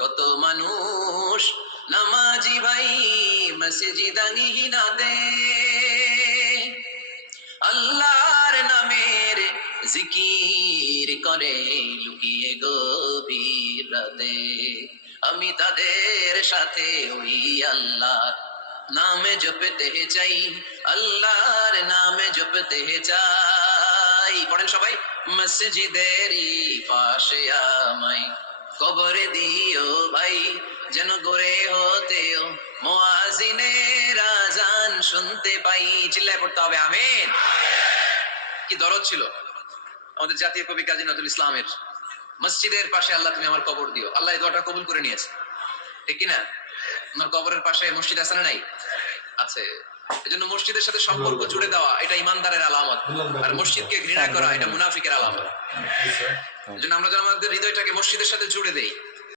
কত মানুষ নামাজি ভাই মসজিদানিহীনাতে আল্লাহর নামের জিকির করে লুকিয়ে গভীর রাতে। আমি তাদের সাথে ওই আল্লাহর নামে জপতে চাই, আল্লাহর নামে জপতে চাই। পড়েন সবাই। মসজিদেরই পাশে আমায় কবরে দিও ভাই, যেন গড়ে হতেও মুয়াজ্জিনের আযান শুনতে পাই। চিল্লায় পড়তে হবে আমিন। কি দরদ ছিল আমাদের জাতীয় কবি কাজী নজরুল ইসলামের, মসজিদের পাশে আল্লাহ তুমি আমার কবর দিও। আল্লাহ এই দোয়াটা কবুল করে নিয়েছে, ঠিক কিনা? আমার কবরের পাশে মসজিদ আছে না নাই? আছে। এজন্য মসজিদের সাথে সম্পর্ক জুড়ে দেওয়া এটা ইমানদারের আলামত, আর মসজিদকে ঘৃণা করা এটা মুনাফিকের আলামত। এজন্য আমরা যেন আমাদের হৃদয়টাকে মসজিদের সাথে জুড়ে দেই।